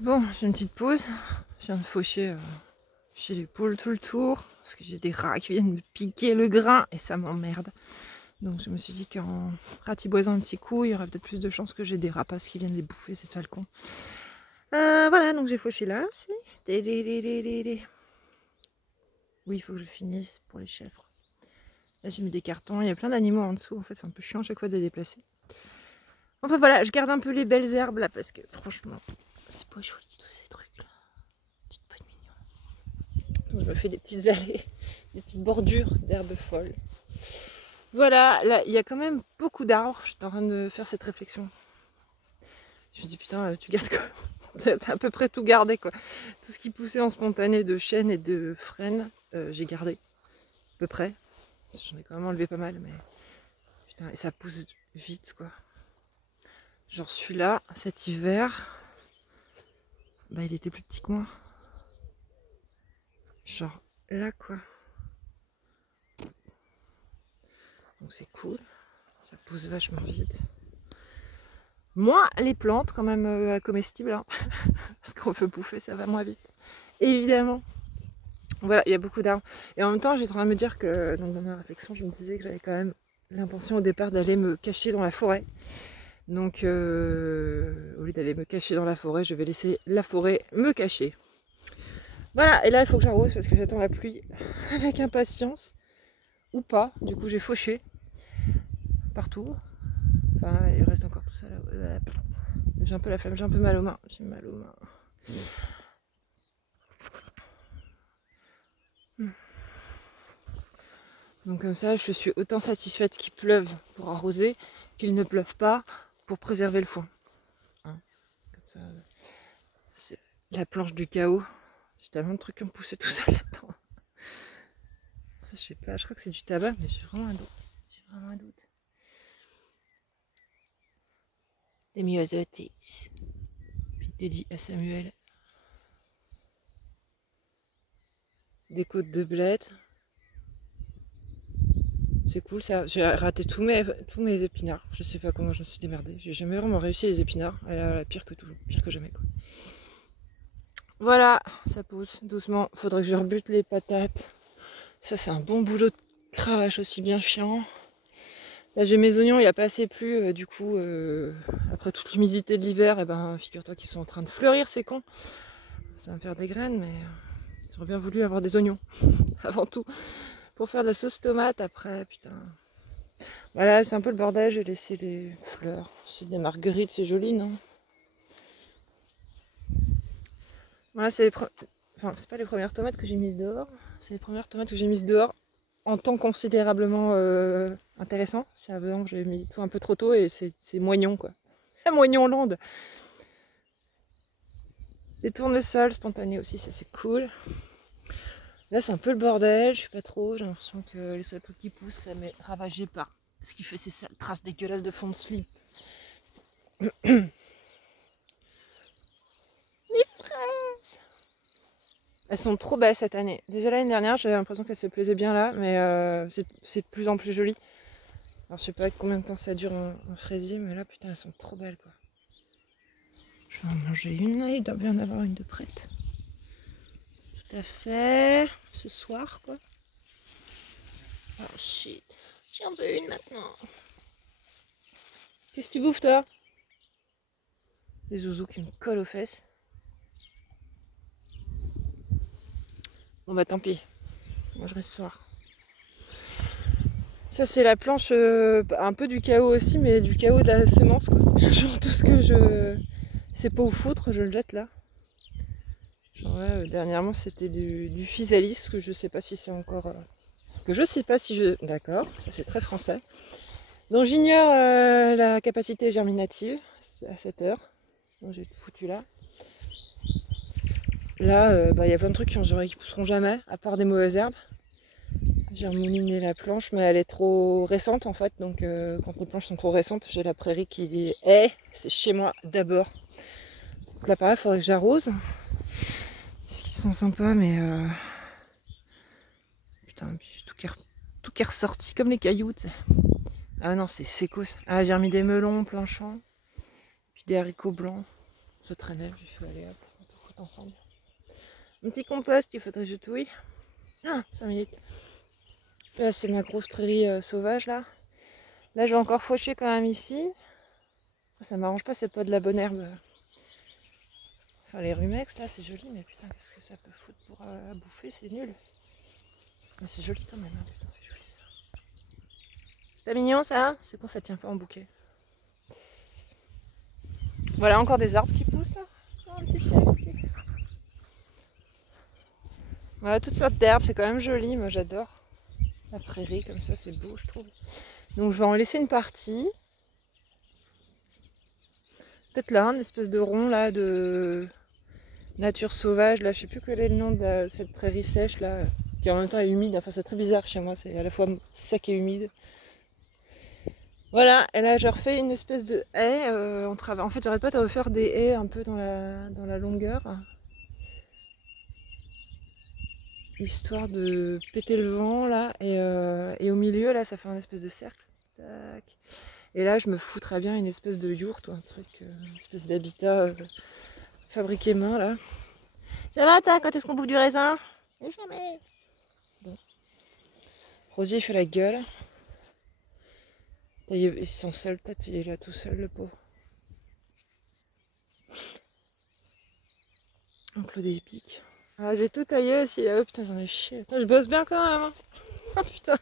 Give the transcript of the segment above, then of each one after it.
Bon, j'ai une petite pause. Je viens de faucher chez les poules tout le tour parce que j'ai des rats qui viennent me piquer le grain et ça m'emmerde. Donc je me suis dit qu'en ratiboisant un petit coup, il y aurait peut-être plus de chances que j'ai des rapaces qui viennent les bouffer, ces falcons. Voilà, donc j'ai fauché là. Oui, il faut que je finisse pour les chèvres. Là, j'ai mis des cartons. Il y a plein d'animaux en dessous. En fait, c'est un peu chiant à chaque fois de les déplacer. Enfin voilà, je garde un peu les belles herbes là parce que franchement, c'est pas joli tous ces trucs là. Petite pointe mignon. Donc je me fais des petites allées, des petites bordures d'herbes folles. Voilà, là il y a quand même beaucoup d'arbres. J'étais en train de faire cette réflexion. Je me dis putain, tu gardes quoi? T'as à peu près tout gardé quoi. Tout ce qui poussait en spontané de chêne et de frêne, j'ai gardé. À peu près. J'en ai quand même enlevé pas mal, mais putain, et ça pousse vite quoi. Genre celui-là, cet hiver, bah il était plus petit que moi. Genre là quoi. Donc c'est cool, ça pousse vachement vite. Moins les plantes quand même comestibles, hein. Parce qu'on peut bouffer, ça va moins vite. Et évidemment, voilà, il y a beaucoup d'arbres. Et en même temps, j'étais en train de me dire que, donc dans ma réflexion, je me disais que j'avais quand même l'intention au départ d'aller me cacher dans la forêt. Donc au lieu d'aller me cacher dans la forêt, je vais laisser la forêt me cacher. Voilà, et là il faut que j'arrose parce que j'attends la pluie avec impatience. Ou pas, du coup j'ai fauché partout. Enfin, il reste encore tout ça là. J'ai un peu la flemme, j'ai un peu mal aux mains. J'ai mal aux mains. Donc comme ça, je suis autant satisfaite qu'il pleuve pour arroser qu'il ne pleuve pas pour préserver le foin. Hein, comme ça, c'est la planche du chaos. J'ai tellement de trucs qui ont poussé tout ça là-dedans. Ça, je sais pas, je crois que c'est du tabac, mais j'ai vraiment un doute. J'ai vraiment un doute. Des myosotis. Dédié à Samuel. Des côtes de blettes. C'est cool ça. J'ai raté tous mes épinards. Je sais pas comment je me suis démerdée. J'ai jamais vraiment réussi les épinards. Elle a pire que toujours, pire que jamais quoi. Voilà, ça pousse doucement. Faudrait que je rebute les patates. Ça c'est un bon boulot de cravache aussi bien chiant. Là j'ai mes oignons, il a pas assez plu. Du coup, après toute l'humidité de l'hiver, et ben figure-toi qu'ils sont en train de fleurir ces cons. Ça va me faire des graines, mais j'aurais bien voulu avoir des oignons avant tout. Pour faire de la sauce tomate après, putain. Voilà, c'est un peu le bordel, j'ai laissé les fleurs. C'est des marguerites, c'est joli, non? Voilà, c'est enfin, c'est pas les premières tomates que j'ai mises dehors. C'est les premières tomates que j'ai mises dehors en temps considérablement intéressant. C'est avant que j'ai mis tout un peu trop tôt et c'est moignon, quoi. Moignon londe. Des tournesols spontanés aussi, ça c'est cool. Là, c'est un peu le bordel, je sais pas trop. J'ai l'impression que les seuls trucs qui poussent, ça m'est ravagé par ce qui fait ces sales traces dégueulasses de fond de slip. Les fraises! Elles sont trop belles cette année. Déjà l'année dernière, j'avais l'impression qu'elles se plaisaient bien là, mais c'est de plus en plus joli. Alors je sais pas combien de temps ça dure un fraisier, mais là putain elles sont trop belles quoi. Je vais en manger une, il doit bien en avoir une de prête. Tout à fait. Ce soir quoi. Oh shit. J'en veux une maintenant. Qu'est-ce que tu bouffes toi? Les zouzous qui me collent aux fesses. Bon bah tant pis. Moi je reste ce soir. Ça c'est la planche un peu du chaos aussi, mais du chaos de la semence quoi. Genre tout ce que je sais pas où foutre, je le jette là. Genre là, dernièrement c'était du physalis que je sais pas si c'est encore... que je sais pas si je... D'accord, ça c'est très français. Donc j'ignore la capacité germinative à cette heure. Donc j'ai tout foutu là. Là, y a plein de trucs qui pousseront jamais, à part des mauvaises herbes. J'ai remouliné la planche, mais elle est trop récente en fait. Donc quand les planches sont trop récentes, j'ai la prairie qui dit hey, c'est chez moi d'abord. Donc là pareil, il faudrait que j'arrose. Ce qui sont sympas, mais putain, tout qui est ressorti comme les cailloux. T'sais. Ah non, c'est sécos. J'ai remis des melons plein champ, puis des haricots blancs. Ça traînait, j'ai fait aller hop. ensemble. Un petit compost qu'il faudrait que je touille. Ah, 5 minutes. Là, c'est ma grosse prairie sauvage, là. Là, je vais encore faucher quand même ici. Ça m'arrange pas, c'est pas de la bonne herbe. Enfin, les rumex, là, c'est joli, mais putain, qu'est-ce que ça peut foutre pour à bouffer, c'est nul. Mais c'est joli quand même, hein, putain, c'est joli ça. C'est pas mignon ça? C'est con, ça tient pas en bouquet. Voilà, encore des arbres qui poussent là. Oh, un petit chien ici. Voilà, toutes sortes d'herbes, c'est quand même joli, moi j'adore. La prairie comme ça, c'est beau, je trouve. Donc je vais en laisser une partie. Peut-être là, une espèce de rond là de nature sauvage. Là, je sais plus quel est le nom de cette prairie sèche là, qui en même temps est humide. Enfin, c'est très bizarre chez moi, c'est à la fois sec et humide. Voilà, et là je refais une espèce de haie en travers. En fait, j'arrête pas de refaire des haies un peu dans la longueur. Histoire de péter le vent là. Et au milieu là, ça fait un espèce de cercle. Tac. Et là, je me foutrais bien une espèce de yourte ou un truc, une espèce d'habitat fabriqué main là. Ça va, quand est-ce qu'on bouffe du raisin? Jamais. Bon. Rosier fait la gueule. Il se sent seul, peut-être il est là tout seul, le pauvre. Donc le pique. Ah, j'ai tout taillé aussi. Oh putain, j'en ai chié. Putain, je bosse bien quand même. Hein. Oh putain.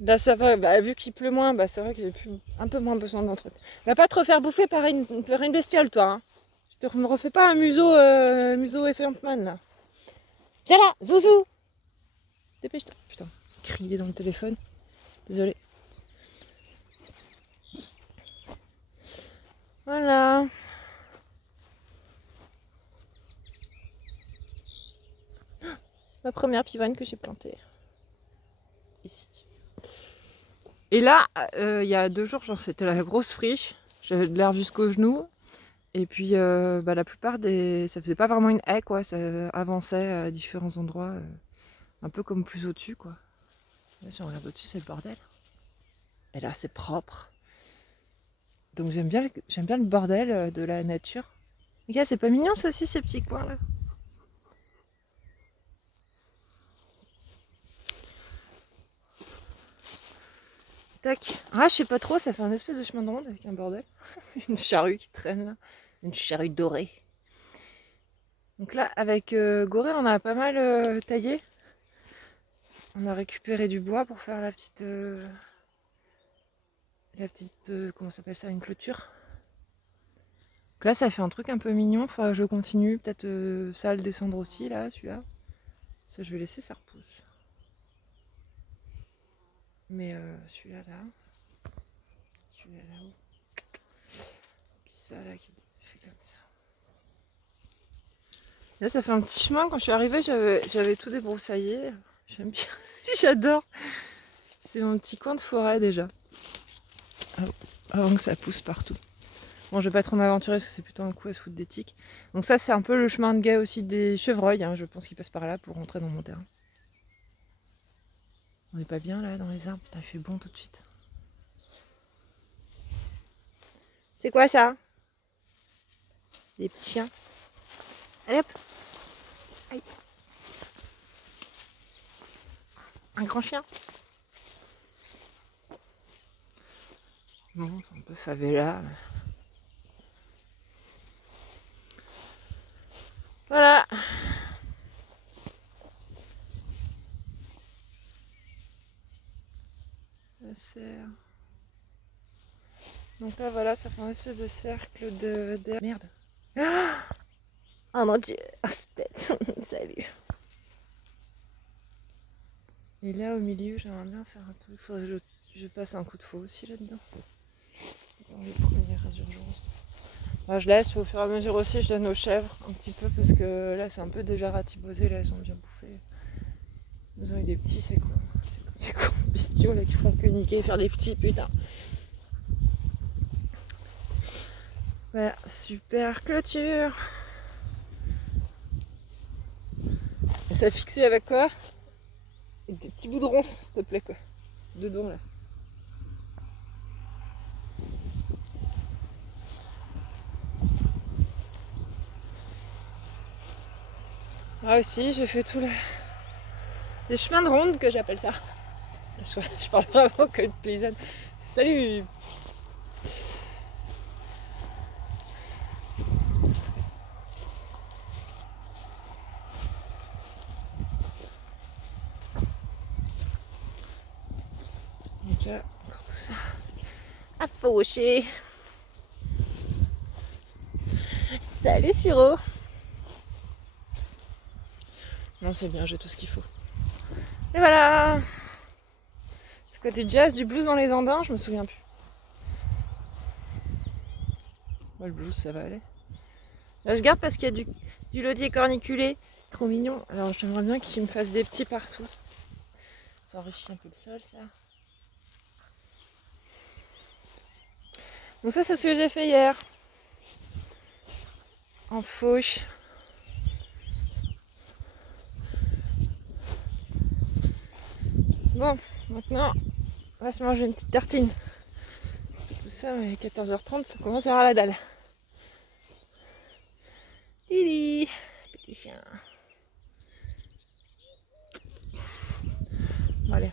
Là ça va, bah, vu qu'il pleut moins, bah, c'est vrai que j'ai un peu moins besoin d'entretien. Va pas te refaire bouffer par une bestiole, toi. Hein. Je te me refais pas un museau Effementman là. Viens là, Zouzou. Dépêche-toi. Putain, crier dans le téléphone. Désolé. Voilà. Ma première pivoine que j'ai plantée. Ici. Et là, il y a 2 jours, c'était la grosse friche. J'avais de l'herbe jusqu'au genou. Et puis, bah, la plupart ça faisait pas vraiment une haie, quoi. Ça avançait à différents endroits, un peu comme plus au-dessus, quoi. Là, si on regarde au-dessus, c'est le bordel. Et là, c'est propre. Donc, j'aime bien le bordel de la nature. Regarde, c'est pas mignon, ça aussi, ces petits coins-là. Tac. Ah, je sais pas trop, ça fait un espèce de chemin de ronde avec un bordel. Une charrue qui traîne là. Une charrue dorée. Donc là, avec Gorée, on a pas mal taillé. On a récupéré du bois pour faire la petite comment s'appelle ça, une clôture. Donc là, ça fait un truc un peu mignon. Enfin, je continue. Peut-être ça à le descendre aussi, là, celui-là. Ça, je vais laisser, ça repousse. Mais celui-là, là. Celui-là, là-haut. Puis ça, là, qui fait comme ça. Là, ça fait un petit chemin. Quand je suis arrivée, j'avais tout débroussaillé. J'aime bien. J'adore. C'est mon petit coin de forêt, déjà. Avant que ça pousse partout. Bon, je vais pas trop m'aventurer parce que c'est plutôt un coup à se foutre des tiques. Donc ça, c'est un peu le chemin de guet aussi des chevreuils. Hein. Je pense qu'ils passent par là pour rentrer dans mon terrain. On n'est pas bien là dans les arbres. Putain, il fait bon tout de suite. C'est quoi ça? Des petits chiens. Allez hop. Aïe. Un grand chien. Bon, c'est un peu favela. Mais... Voilà. La serre. Donc là, voilà, ça fait un espèce de cercle de... Merde. Ah, oh mon dieu. Oh, cette tête. Salut. Et là, au milieu, j'aimerais bien faire un truc. Faudrait que je passe un coup de faux aussi là-dedans. Dans les premières urgences. Bah, je laisse au fur et à mesure aussi, je donne aux chèvres un petit peu parce que là, c'est un peu déjà ratibosé. Là, elles sont bien bouffées. Nous avons eu des petits, c'est con. C'est con, bestiaux là qui font que niquer et faire des petits, putain. Voilà, super clôture. Et ça fixé avec quoi? Avec des petits bouts de ronces, s'il te plaît, quoi. Dedans, là. Moi aussi, j'ai fait tous les chemins de ronde que j'appelle ça. Je parle vraiment que de paysanne. Salut! Donc là, encore tout ça à faucher. Salut Siro! Non, c'est bien, j'ai tout ce qu'il faut. Et voilà! C'est quoi du jazz, du blues dans les Andins? Je me souviens plus. Moi, le blues, ça va aller. Là, je garde parce qu'il y a du lodier corniculé. Trop mignon. Alors, j'aimerais bien qu'il me fasse des petits partout. Ça enrichit un peu le sol, ça. Donc ça, c'est ce que j'ai fait hier. En fauche. Bon, maintenant, on va se manger une petite tartine. Tout ça, mais 14h30, ça commence à avoir la dalle. Lili, petit chien. Bon, allez.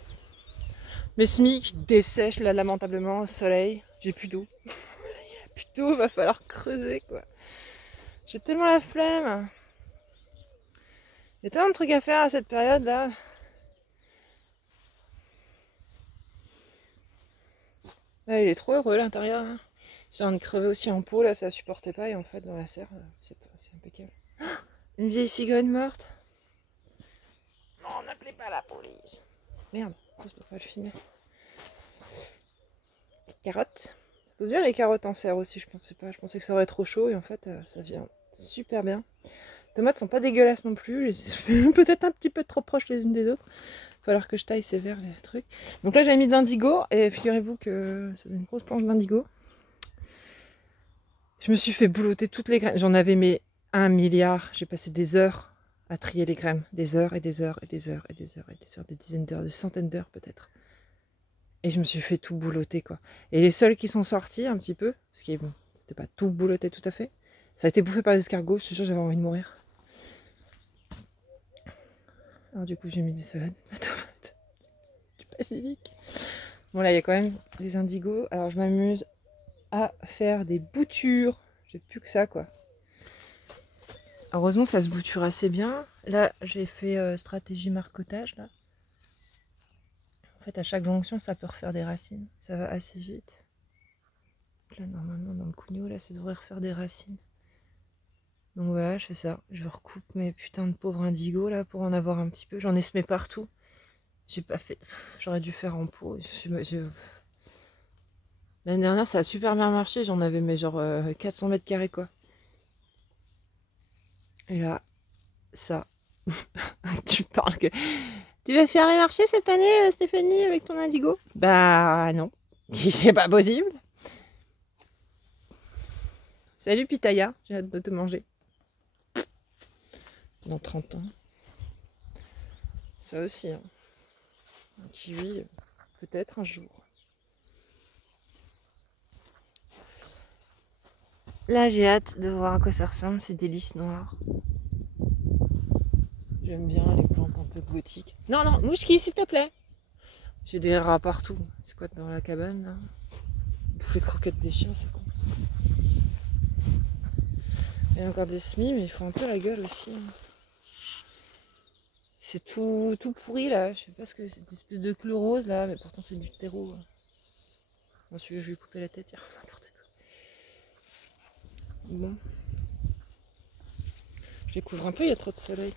Mes semis qui dessèchent là lamentablement au soleil. J'ai plus d'eau. Il n'y a plus d'eau, va falloir creuser quoi. J'ai tellement la flemme. Il y a tellement de trucs à faire à cette période là. Ouais, il est trop heureux l'intérieur. Hein. J'ai envie de crever aussi en pot là, ça supportait pas et en fait dans la serre, c'est impeccable. Une vieille cigogne morte. Non, n'appelez pas la police. Merde, je peux pas le filmer. Carottes. Ça pose bien les carottes en serre aussi, je pensais pas. Je pensais que ça aurait trop chaud et en fait ça vient super bien. Les tomates sont pas dégueulasses non plus, peut-être un petit peu trop proches les unes des autres. Il va falloir que je taille sévère les trucs. Donc là j'avais mis de l'indigo et figurez-vous que c'est une grosse planche d'indigo. Je me suis fait boulotter toutes les graines. J'en avais mais 1 milliard. J'ai passé des heures à trier les graines. Des heures et des heures et des heures et des heures et des heures, des dizaines d'heures, des centaines d'heures peut-être. Et je me suis fait tout boulotter quoi. Et les seuls qui sont sortis un petit peu, parce que bon, c'était pas tout boulotté tout à fait, ça a été bouffé par les escargots, je suis sûre j'avais envie de mourir. Alors du coup j'ai mis des salades, de la tomate, du basilic. Bon là il y a quand même des indigos, alors je m'amuse à faire des boutures, j'ai plus que ça quoi. Heureusement ça se bouture assez bien. Là j'ai fait stratégie marcotage là. En fait, à chaque jonction, ça peut refaire des racines. Ça va assez vite. Là, normalement, dans le cugno, là, ça devrait refaire des racines. Donc voilà, je fais ça. Je recoupe mes putains de pauvres indigos, là, pour en avoir un petit peu. J'en ai semé partout. J'ai pas fait... J'aurais dû faire en pot. L'année dernière, ça a super bien marché. J'en avais, mais genre 400 mètres carrés, quoi. Et là, ça... Tu parles que... Tu vas faire les marchés cette année, Stéphanie, avec ton indigo? Bah non, c'est pas possible. Salut Pitaya, j'ai hâte de te manger. Dans 30 ans. Ça aussi, hein. Un kiwi, peut-être un jour. Là, j'ai hâte de voir à quoi ça ressemble, ces délices noires. J'aime bien les plantes un peu gothiques. Non, non, Mouchki, s'il te plaît. J'ai des rats partout. Ils squattent dans la cabane, là. Ils bouffent les croquettes des chiens, c'est con. Il y a encore des semis, mais ils font un peu la gueule aussi. C'est tout pourri, là. Je sais pas ce que c'est, une espèce de clou rose, là, mais pourtant c'est du terreau. Bon, celui-là, je vais lui couper la tête, il y a n'importe quoi. Bon. Je découvre un peu, il y a trop de soleil.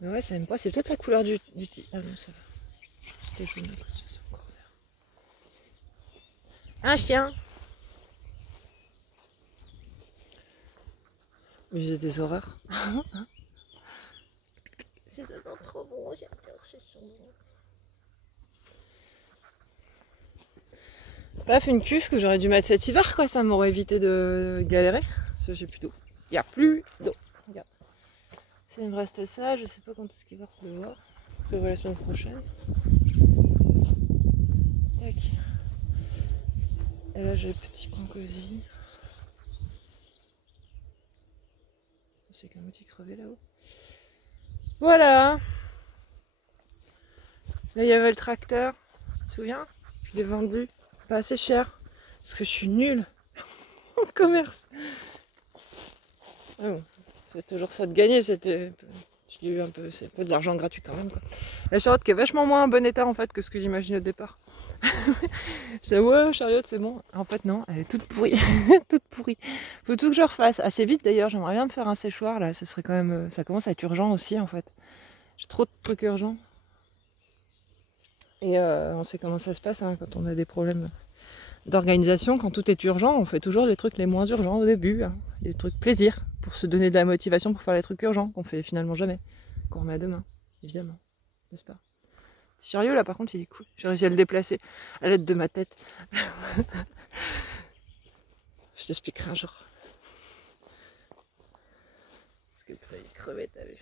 Mais ouais, ça aime pas. C'est peut-être la couleur du... Ah non, ça va. C'était jaune, c'est encore vert. Un chien. Mais j'ai des horreurs. Ça sent trop bon, j'adore ce son. Bref, une cuve que j'aurais dû mettre cet hiver, quoi. Ça m'aurait évité de galérer. Parce que j'ai plus d'eau. Il n'y a plus d'eau. Regarde. Ça, il me reste ça. Je sais pas quand est-ce qu'il va pleuvoir. Pleuvoir la semaine prochaine. Tac. Et là, j'ai le petit coin cosy. c'est qu'à moitié crevé là-haut. Voilà. Là, il y avait le tracteur. Tu te souviens? Je l'ai vendu pas assez cher. Parce que je suis nulle en commerce. Ah bon, c'est toujours ça de gagner. C'était... Je l'ai eu un peu... C'est un peu de l'argent gratuit quand même, quoi. La Charlotte qui est vachement moins en bon état en fait que ce que j'imaginais au départ. Je disais ouais, Charlotte c'est bon. En fait non, elle est toute pourrie. Toute pourrie. Faut tout que je refasse. Assez vite d'ailleurs, j'aimerais bien me faire un séchoir là. Ça serait quand même... Ça commence à être urgent aussi en fait. J'ai trop de trucs urgents. Et on sait comment ça se passe hein, quand on a des problèmes d'organisation. Quand tout est urgent, on fait toujours les trucs les moins urgents au début. Hein. Les trucs plaisir pour se donner de la motivation pour faire les trucs urgents qu'on fait finalement jamais. Qu'on remet à demain, évidemment. N'est-ce pas? Sérieux là par contre il est cool. J'ai réussi à le déplacer à l'aide de ma tête. Je t'expliquerai un jour. Parce que putain, il est crevé, t'as vu.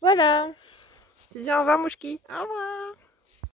Voilà. Je te dis au revoir Mouchki. Au revoir.